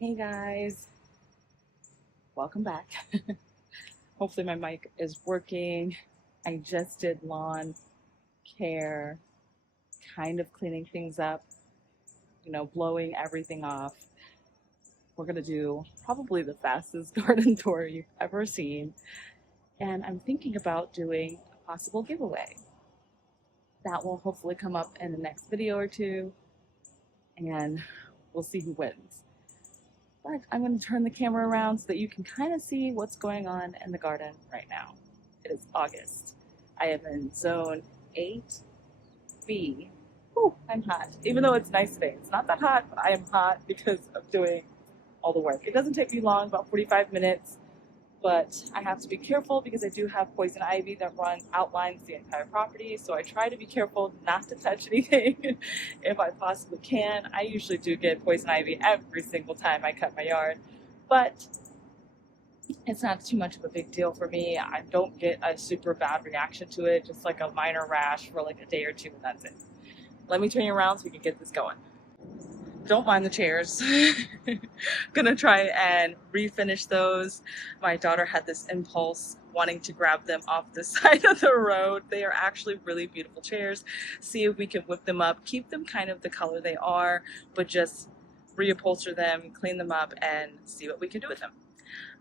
Hey guys, welcome back. Hopefully my mic is working. I just did lawn care, kind of cleaning things up, blowing everything off. We're gonna do probably the fastest garden tour you've ever seen. And I'm thinking about doing a possible giveaway. That will hopefully come up in the next video or two, and we'll see who wins. But I'm going to turn the camera around so that you can kind of see what's going on in the garden right now. It is August. I am in zone 8B. Whew, I'm hot. Even though it's nice today, it's not that hot, but I am hot because of doing all the work. It doesn't take me long, about 45 minutes, but I have to be careful because I do have poison ivy that outlines the entire property. So I try to be careful not to touch anything if I possibly can. I usually do get poison ivy every single time I cut my yard, but it's not too much of a big deal for me. I don't get a super bad reaction to it, just like a minor rash for like a day or two, and that's it. Let me turn you around so we can get this going. Don't mind the chairs. Gonna try and refinish those. My daughter had this impulse wanting to grab them off the side of the road. They are actually really beautiful chairs. See if we can whip them up, keep them kind of the color they are, but just reupholster them, clean them up, and see what we can do with them.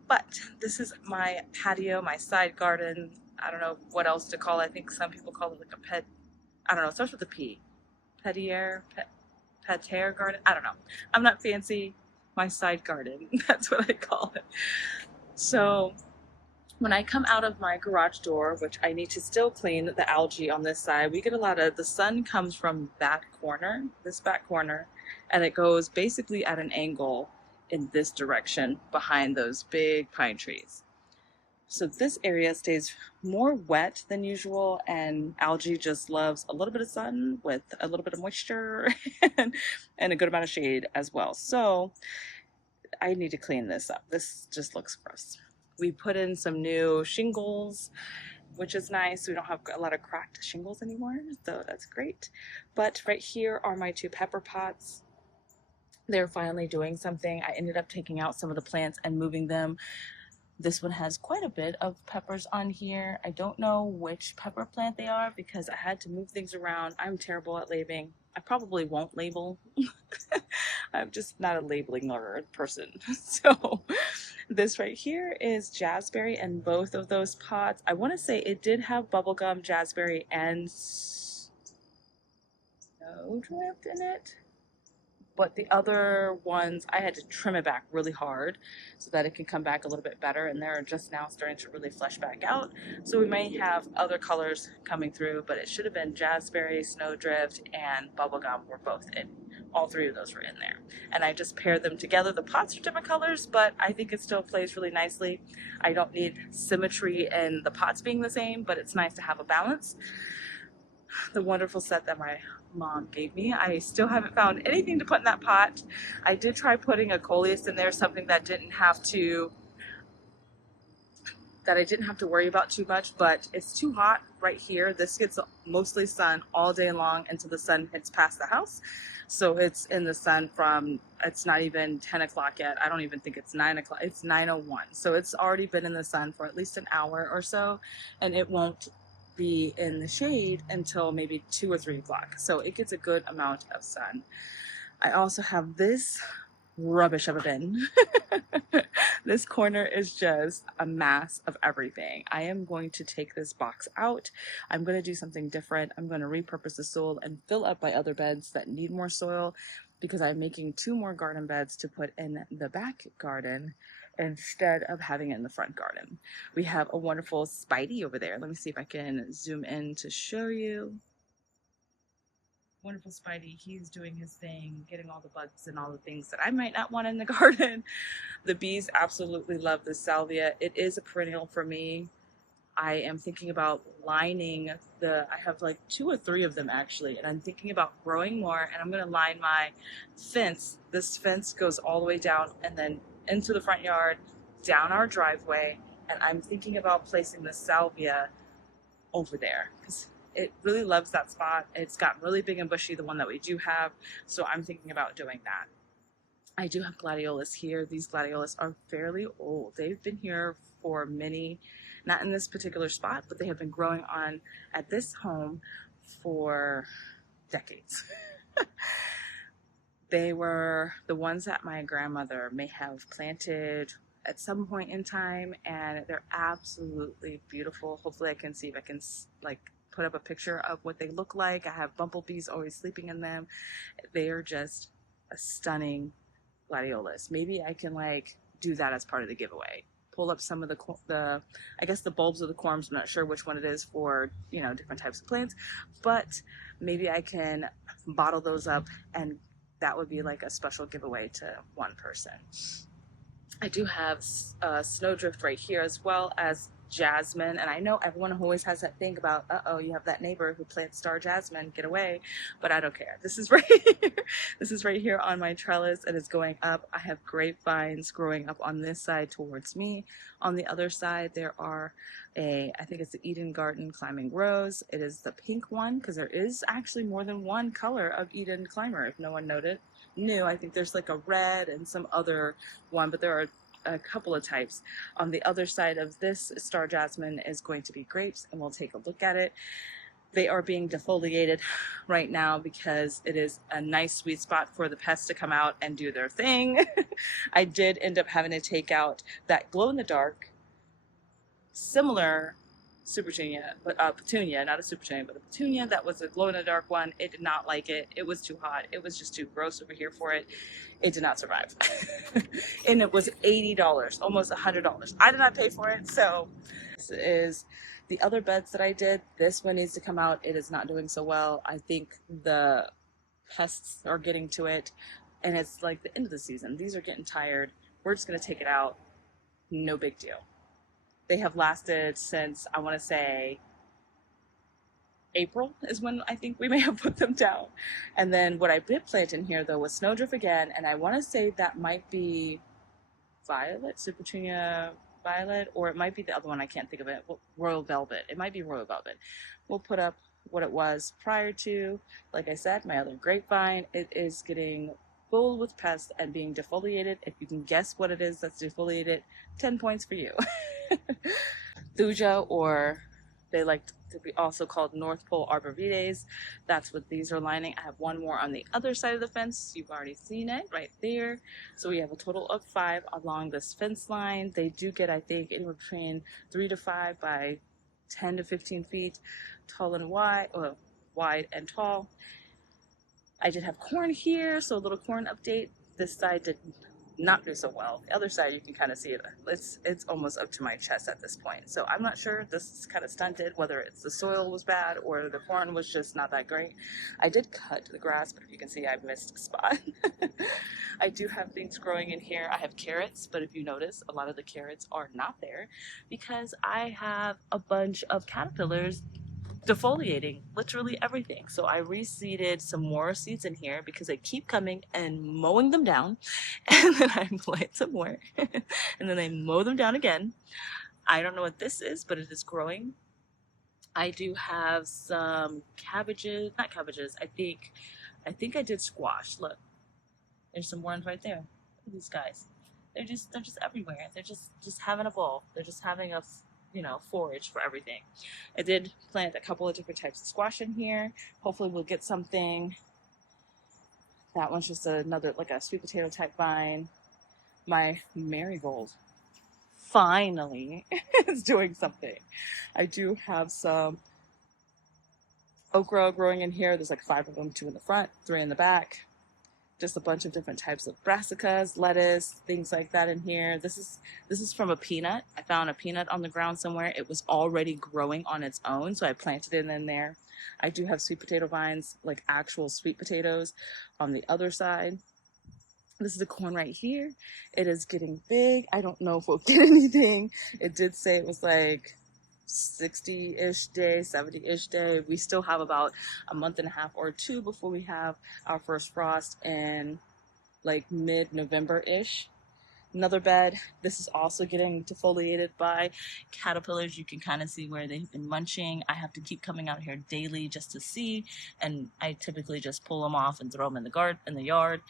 But this is my patio, my side garden. I don't know what else to call it. I think some people call it like a pet. I don't know. It starts with a P. Petier, Pater garden. I don't know. I'm not fancy. My side garden. That's what I call it. So when I come out of my garage door, which I need to still clean the algae on this side, we get a lot of, the sun comes from that corner, this back corner, and it goes basically at an angle in this direction behind those big pine trees. So this area stays more wet than usual, and algae just loves a little bit of sun with a little bit of moisture and a good amount of shade as well. So I need to clean this up. This just looks gross. We put in some new shingles, which is nice. We don't have a lot of cracked shingles anymore, so that's great. But right here are my two pepper pots. They're finally doing something. I ended up taking out some of the plants and moving them. This one has quite a bit of peppers on here. I don't know which pepper plant they are because I had to move things around. I'm terrible at labeling. I probably won't label. I'm just not a labeling person. So this right here is jazzberry, and both of those pots, I want to say it did have bubblegum, jazzberry, and snowdrift in it. But the other ones, I had to trim it back really hard so that it can come back a little bit better, and they're just now starting to really flesh back out. So we may have other colors coming through, but it should have been jazzberry, snowdrift, and bubblegum were both in. All three of those were in there. And I just paired them together. The pots are different colors, but I think it still plays really nicely. I don't need symmetry in the pots being the same, but it's nice to have a balance. The wonderful set that my mom gave me. I still haven't found anything to put in that pot. I did try putting a coleus in there, something that I didn't have to worry about too much, but it's too hot right here. This gets mostly sun all day long until the sun hits past the house. So it's in the sun it's not even 10 o'clock yet. I don't even think it's 9 o'clock. It's 9:01. So it's already been in the sun for at least an hour or so, and it won't be in the shade until maybe 2 or 3 o'clock. So it gets a good amount of sun. I also have this rubbish of a bin. This corner is just a mass of everything. I am going to take this box out. I'm going to do something different. I'm going to repurpose the soil and fill up my other beds that need more soil, because I'm making 2 more garden beds to put in the back garden instead of having it in the front garden. We have a wonderful Spidey over there. Let me see if I can zoom in to show you. Wonderful Spidey, he's doing his thing, getting all the bugs and all the things that I might not want in the garden. The bees absolutely love the salvia. It is a perennial for me. I am thinking about lining I have like 2 or 3 of them actually, and I'm thinking about growing more, and I'm going to line my fence. This fence goes all the way down and then into the front yard, down our driveway, and I'm thinking about placing the salvia over there because it really loves that spot. It's gotten really big and bushy, the one that we do have, so I'm thinking about doing that. I do have gladiolus here. These gladiolus are fairly old. They've been here for many, not in this particular spot, but they have been growing on at this home for decades. They were the ones that my grandmother may have planted at some point in time, and they're absolutely beautiful. Hopefully I can see if I can like put up a picture of what they look like. I have bumblebees always sleeping in them. They are just a stunning gladiolus. Maybe I can like do that as part of the giveaway. Pull up some of the I guess the bulbs of the corms. I'm not sure which one it is for, you know, different types of plants, but maybe I can bottle those up, and that would be like a special giveaway to one person. I do have snowdrift right here, as well as jasmine, and I know everyone always has that thing about, uh-oh, you have that neighbor who plants star jasmine, get away, but I don't care. This is right here. This is right here on my trellis, and it's going up. I have grapevines growing up on this side towards me. On the other side, there are I think it's the Eden Garden Climbing Rose. It is the pink one, because there is actually more than one color of Eden Climber, if no one knew. I think there's like a red and some other one, but there are a couple of types. On the other side of this star jasmine is going to be grapes, and we'll take a look at it. They are being defoliated right now because it is a nice sweet spot for the pests to come out and do their thing. I did end up having to take out that glow-in-the-dark similar petunia, not a super petunia, but a petunia that was a glow-in-the-dark one. It did not like it. It was too hot. It was just too gross over here for it. It did not survive. And it was $80, almost $100. I did not pay for it. So this is the other beds that I did. This one needs to come out. It is not doing so well. I think the pests are getting to it, and it's like the end of the season. These are getting tired. We're just going to take it out. No big deal. They have lasted since, I want to say, April is when I think we may have put them down. And then what I did plant in here, though, was snowdrift again, and I want to say that might be violet, super petunia violet, or it might be the other one, I can't think of it, royal velvet. It might be royal velvet. We'll put up what it was prior to. Like I said, my other grapevine, it is getting full with pests and being defoliated. If you can guess what it is that's defoliated, 10 points for you. Thuja, or they like to be also called North Pole arborvitaes. That's what these are lining. I have one more on the other side of the fence. You've already seen it right there. So we have a total of 5 along this fence line. They do get, I think, anywhere between 3 to 5 by 10 to 15 feet tall and wide, or wide and tall. I did have corn here, so a little corn update. This side did not do so well. The other side, you can kind of see it. It's almost up to my chest at this point. So I'm not sure. This is kind of stunted, whether it's the soil was bad or the corn was just not that great. I did cut the grass, but if you can see, I missed a spot. I do have things growing in here. I have carrots, but if you notice, a lot of the carrots are not there because I have a bunch of caterpillars defoliating literally everything. So I reseeded some more seeds in here because they keep coming and mowing them down, and then I plant some more and then they mow them down again. I don't know what this is, but it is growing. I do have some cabbages, not cabbages, I think I did squash. Look, there's some ones right there. Look at these guys. They're just everywhere. They're just having a ball. They're just having a, you know, forage for everything. I did plant a couple of different types of squash in here. Hopefully we'll get something. That one's just another, like a sweet potato type vine. My marigold finally is doing something. I do have some okra growing in here. There's like 5 of them, 2 in the front, 3 in the back. Just a bunch of different types of brassicas, lettuce, things like that in here. This is from a peanut. I found a peanut on the ground somewhere. It was already growing on its own, so I planted it in there. I do have sweet potato vines, like actual sweet potatoes, on the other side. This is the corn right here. It is getting big. I don't know if we'll get anything. It did say it was like 60-ish day, 70-ish day. We still have about a month and a half or 2 before we have our first frost in like mid-November-ish. Another bed. This is also getting defoliated by caterpillars. You can kind of see where they've been munching. I have to keep coming out here daily just to see, and I typically just pull them off and throw them in the yard.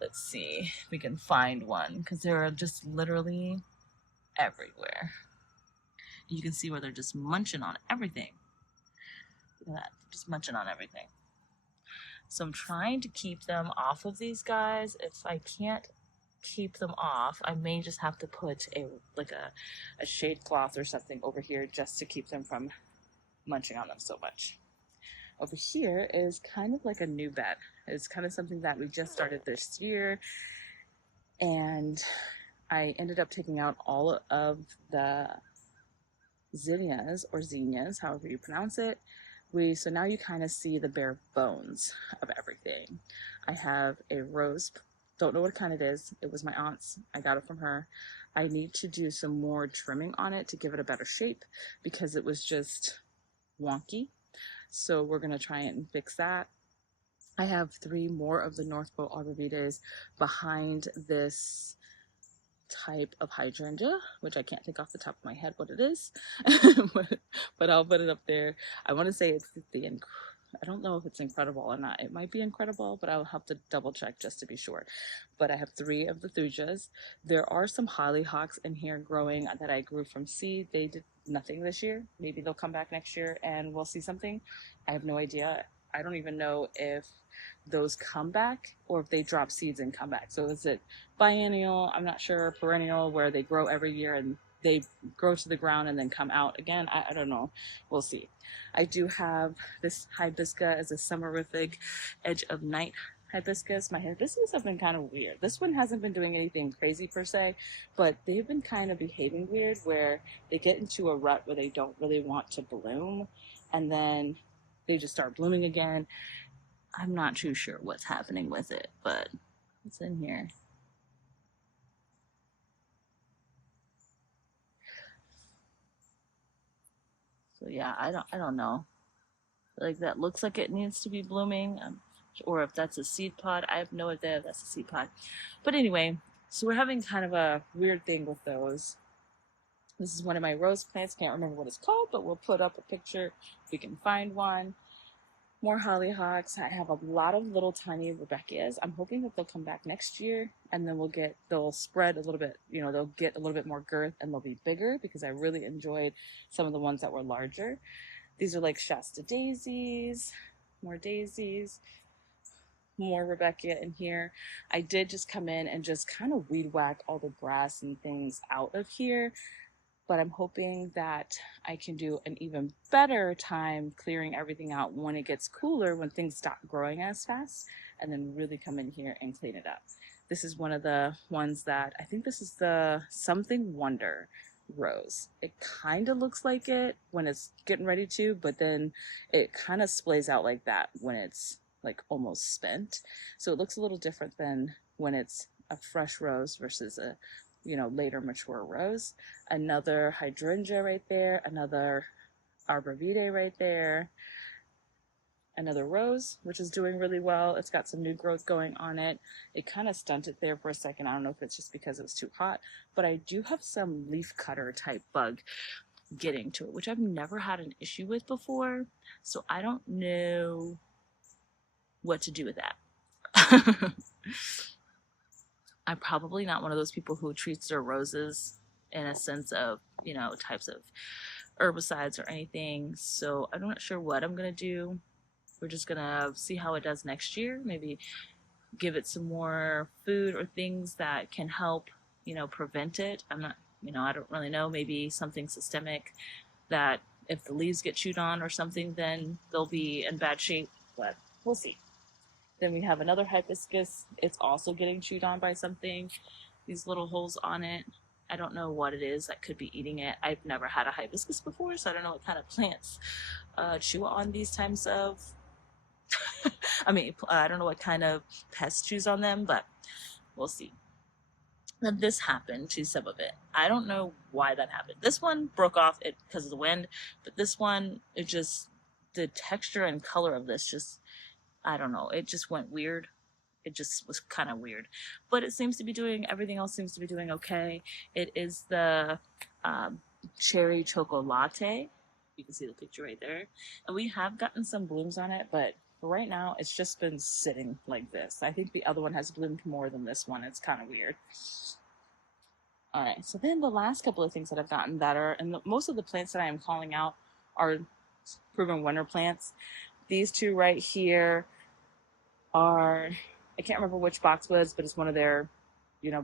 Let's see if we can find one, because they're just literally everywhere. You can see where they're just munching on everything. Look at that, just munching on everything. So I'm trying to keep them off of these guys. If I can't keep them off, I may just have to put a shade cloth or something over here just to keep them from munching on them so much. Over here is kind of like a new bed. It's kind of something that we just started this year, and I ended up taking out all of the zinnias or zinnias, however you pronounce it. So now you kind of see the bare bones of everything. I have a rose, don't know what kind it is. It was my aunt's. I got it from her. I need to do some more trimming on it to give it a better shape because it was just wonky. So we're going to try and fix that. I have 3 more of the Northbow arborvitaes behind this type of hydrangea, which I can't think off the top of my head what it is, but I'll put it up there. I want to say it's I don't know if it's Incredible or not. It might be Incredible, but I'll have to double check just to be sure. But I have 3 of the thujas. There are some hollyhocks in here growing that I grew from seed. They did nothing this year. Maybe they'll come back next year and we'll see something. I have no idea. I don't even know if those come back or if they drop seeds and come back. So is it biennial? I'm not sure. Perennial, where they grow every year and they grow to the ground and then come out again. I don't know. We'll see. I do have this hibiscus as a summerific edge of night hibiscus. My hibiscus have been kind of weird. This one hasn't been doing anything crazy per se, but they've been kind of behaving weird where they get into a rut where they don't really want to bloom and then they just start blooming again. I'm not too sure what's happening with it, but it's in here. So yeah, I don't know. Like that looks like it needs to be blooming, or if that's a seed pod. I have no idea if that's a seed pod. But anyway, so we're having kind of a weird thing with those. This is one of my rose plants. Can't remember what it's called, but we'll put up a picture if we can find one. More hollyhocks. I have a lot of little tiny Rebecchias. I'm hoping that they'll come back next year and then they'll spread a little bit, they'll get a little bit more girth and they'll be bigger because I really enjoyed some of the ones that were larger. These are like Shasta daisies, more Rebecca in here. I did just come in and just kind of weed whack all the grass and things out of here. But I'm hoping that I can do an even better time clearing everything out when it gets cooler, when things stop growing as fast, and then really come in here and clean it up. This is one of the ones that, I think this is the Something Wonder rose. It kind of looks like it when it's getting ready to, but then it kind of splays out like that when it's like almost spent. So it looks a little different than when it's a fresh rose versus a later mature rose. Another hydrangea right there, another arborvitae right there, another rose, which is doing really well. It's got some new growth going on it. It kind of stunted there for a second. I don't know if it's just because it was too hot, but I do have some leaf cutter type bug getting to it, which I've never had an issue with before. So I don't know what to do with that. I'm probably not one of those people who treats their roses in a sense of, types of herbicides or anything. So I'm not sure what I'm going to do. We're just going to see how it does next year. Maybe give it some more food or things that can help, prevent it. I'm not, I don't really know. Maybe something systemic that if the leaves get chewed on or something, then they'll be in bad shape. But we'll see. Then we have another hibiscus. It's also getting chewed on by something. These little holes on it. I don't know what it is that could be eating it. I've never had a hibiscus before, so I don't know what kind of plants chew on these types of... I don't know what kind of pest chews on them, but we'll see. Now this happened to some of it. I don't know why that happened. This one broke off because of the wind, but this one, the texture and color of this just... I don't know. It just went weird. It just was kind of weird. But it seems to be everything else seems to be doing okay. It is the Cherry Chocolate. You can see the picture right there. And we have gotten some blooms on it, but But right now, it's just been sitting like this. I think the other one has bloomed more than this one. It's kind of weird. All right, so then the last couple of things that I've gotten that are, and most of the plants that I am calling out are proven winter plants. These two right here are, I can't remember which boxwoods, but it's one of their,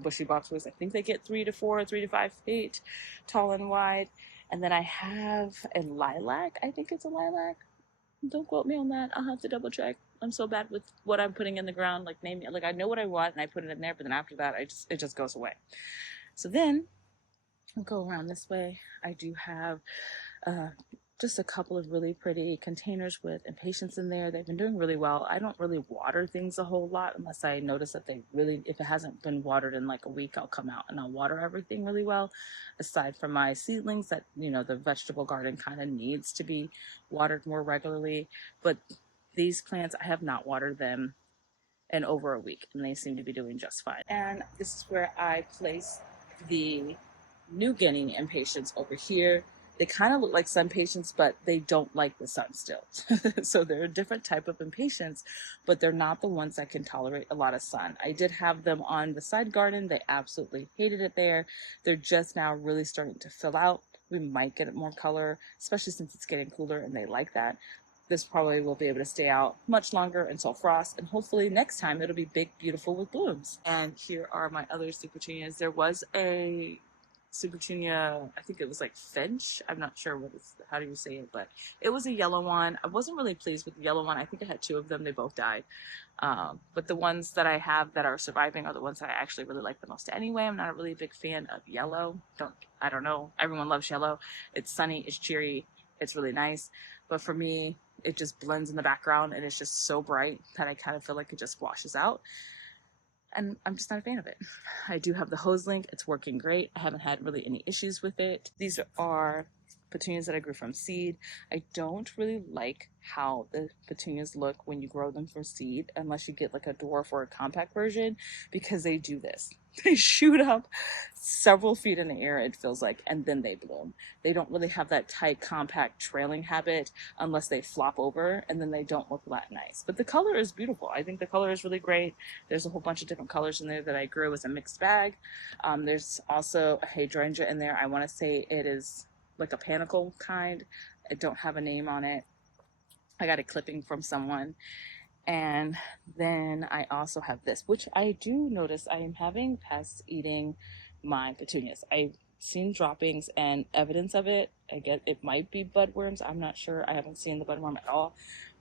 bushy boxwoods. I think they get 3 to 4, 3 to 5 feet tall and wide. And then I have a lilac. I think it's a lilac. Don't quote me on that. I'll have to double check. I'm so bad with what I'm putting in the ground. Like I know what I want and I put it in there, but then after that, it just goes away. So then I'll go around this way. I do have just a couple of really pretty containers with impatiens in there. They've been doing really well. I don't really water things a whole lot unless I notice that if it hasn't been watered in like a week, I'll come out and I'll water everything really well. Aside from my seedlings that, the vegetable garden kind of needs to be watered more regularly. But these plants, I have not watered them in over a week and they seem to be doing just fine. And this is where I place the New Guinea impatiens over here. They kind of look like sun patients, but they don't like the sun still. So they're a different type of impatiens, but they're not the ones that can tolerate a lot of sun. I did have them on the side garden. They absolutely hated it there. They're just now really starting to fill out. We might get more color, especially since it's getting cooler and they like that. This probably will be able to stay out much longer until frost, and hopefully next time it'll be big, beautiful with blooms. And here are my other super petunias. There was a super petunia, I think it was like Finch. I'm not sure how do you say it, but it was a yellow one. I wasn't really pleased with the yellow one. I think I had 2 of them. They both died. But the ones that I have that are surviving are the ones that I actually really like the most anyway. I'm not a really big fan of yellow. I don't know. Everyone loves yellow. It's sunny, it's cheery, it's really nice. But for me, it just blends in the background and it's just so bright that I kind of feel like it just washes out. And I'm just not a fan of it. I do have the hose link. It's working great. I haven't had really any issues with it. These are petunias that I grew from seed. I don't really like how the petunias look when you grow them from seed, unless you get like a dwarf or a compact version, because they do this. They shoot up several feet in the air, it feels like, and then they bloom. They don't really have that tight, compact trailing habit unless they flop over, and then they don't look that nice. But the color is beautiful. I think the color is really great. There's a whole bunch of different colors in there that I grew as a mixed bag. There's also a hydrangea in there. I want to say it is like a panicle kind. I don't have a name on it. I got a clipping from someone. And then I also have this, which I do notice I am having pests eating my petunias. I've seen droppings and evidence of it. I guess it might be budworms. I'm not sure. I haven't seen the budworm at all.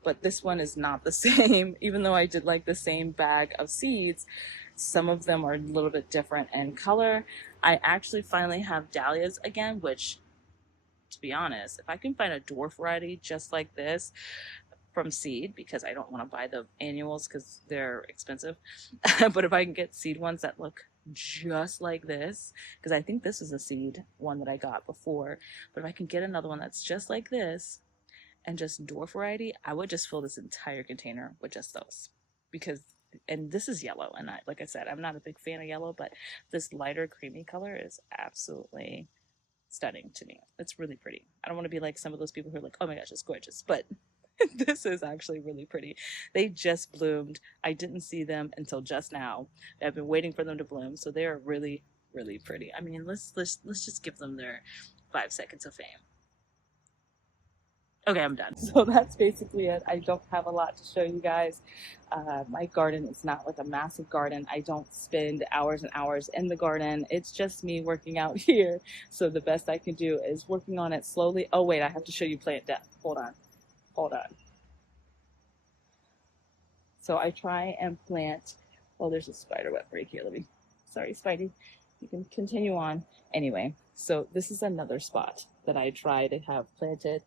But this one is not the same. Even though I did like the same bag of seeds, some of them are a little bit different in color. I actually finally have dahlias again, which, to be honest, if I can find a dwarf variety just like this from seed, because I don't want to buy the annuals because they're expensive, but if I can get seed ones that look just like this, because I think this is a seed one that I got before, but if I can get another one that's just like this and just dwarf variety, I would just fill this entire container with just those. And this is yellow, and like I said, I'm not a big fan of yellow, but this lighter creamy color is absolutely stunning to me. It's really pretty. I don't want to be like some of those people who are like, oh my gosh, it's gorgeous, but this is actually really pretty. They just bloomed. I didn't see them until just now. I've been waiting for them to bloom, so they are really, really pretty. I mean, let's just give them their 5 seconds of fame. Okay, I'm done. So that's basically it. I don't have a lot to show you guys. My garden is not like a massive garden. I don't spend hours and hours in the garden. It's just me working out here. So the best I can do is working on it slowly. Oh wait, I have to show you plant depth. Hold on. So I try and plant, oh, there's a spider web right here. Sorry, Spidey, you can continue on. Anyway, so this is another spot that I try to have planted.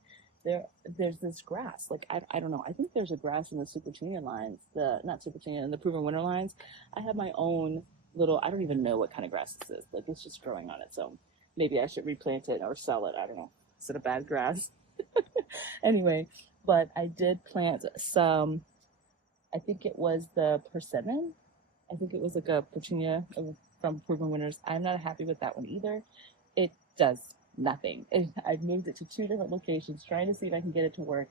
There's this grass, like, I don't know. I think there's a grass in the Super Petunia lines, not Super Petunia, in the Proven Winter lines. I have my own little, I don't even know what kind of grass this is. Like, it's just growing on its own. Maybe I should replant it or sell it. I don't know. Is it a bad grass? Anyway, but I did plant some, I think it was the persimmon. I think it was like a petunia from Proven Winners. I'm not happy with that one either. It does nothing. I've moved it to 2 different locations trying to see if I can get it to work.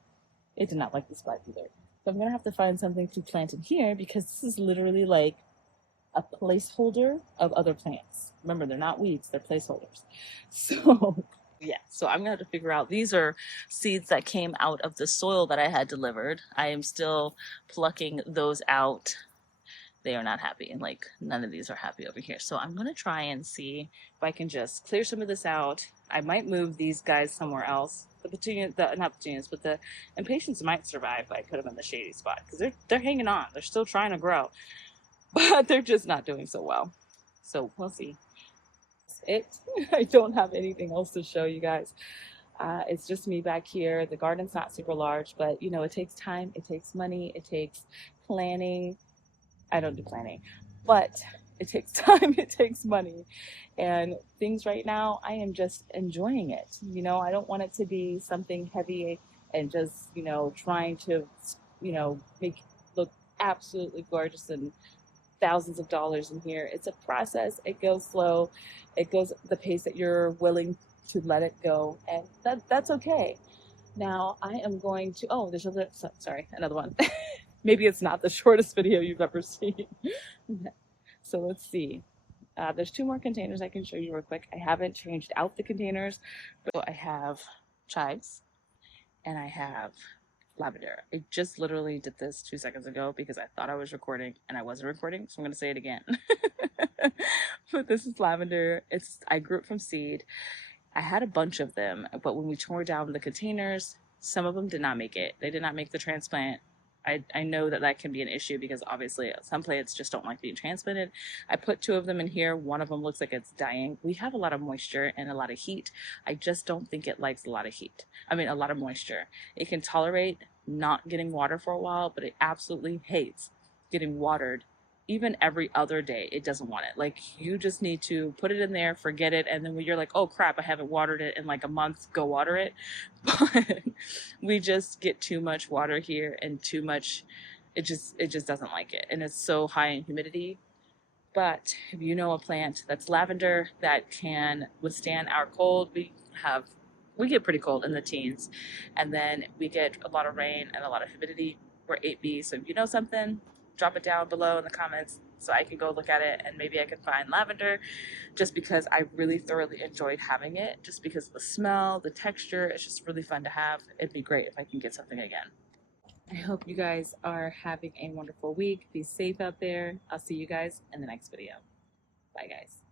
It did not like the spot either. So I'm gonna have to find something to plant in here because this is literally like a placeholder of other plants. Remember, they're not weeds, they're placeholders. So yeah, so I'm gonna have to figure out, these are seeds that came out of the soil that I had delivered. I am still plucking those out. They are not happy, and like none of these are happy over here. So I'm gonna try and see if I can just clear some of this out. I might move these guys somewhere else. The petunia, not petunias, but the impatiens might survive if I put them in the shady spot because they're hanging on. They're still trying to grow, but they're just not doing so well. So we'll see. It. I don't have anything else to show you guys. It's just me back here. The garden's not super large, but you know, it takes time, it takes money, it takes planning. I don't do planning, but it takes time, it takes money, and things right now, I am just enjoying it. You know, I don't want it to be something heavy and just, you know, trying to, you know, make it look absolutely gorgeous and thousands of dollars in here. It's a process. It goes slow. It goes the pace that you're willing to let it go, and that's okay. Now I am going to. Oh, there's another. Sorry, another one. Maybe it's not the shortest video you've ever seen. So let's see. There's 2 more containers I can show you real quick. I haven't changed out the containers, but I have chives and I have lavender. I just literally did this 2 seconds ago because I thought I was recording and I wasn't recording, so I'm gonna say it again. But this is lavender. I grew it from seed. I had a bunch of them, but when we tore down the containers, some of them did not make it. They did not make the transplant. I know that can be an issue because obviously some plants just don't like being transplanted. I put 2 of them in here. One of them looks like it's dying. We have a lot of moisture and a lot of heat. I just don't think it likes a lot of heat. I mean, a lot of moisture. It can tolerate not getting water for a while, but it absolutely hates getting watered even every other day. It doesn't want it. Like, you just need to put it in there, forget it, and then when you're like, oh crap, I haven't watered it in like a month, go water it. But we just get too much water here and too much, it just doesn't like it, and it's so high in humidity. But if you know a plant that's lavender that can withstand our cold, we get pretty cold in the teens, and then we get a lot of rain and a lot of humidity. We're 8B, so if you know something, drop it down below in the comments so I can go look at it, and maybe I can find lavender, just because I really thoroughly enjoyed having it, just because of the smell, the texture. It's just really fun to have. It'd be great if I can get something again. I hope you guys are having a wonderful week. Be safe out there. I'll see you guys in the next video. Bye, guys.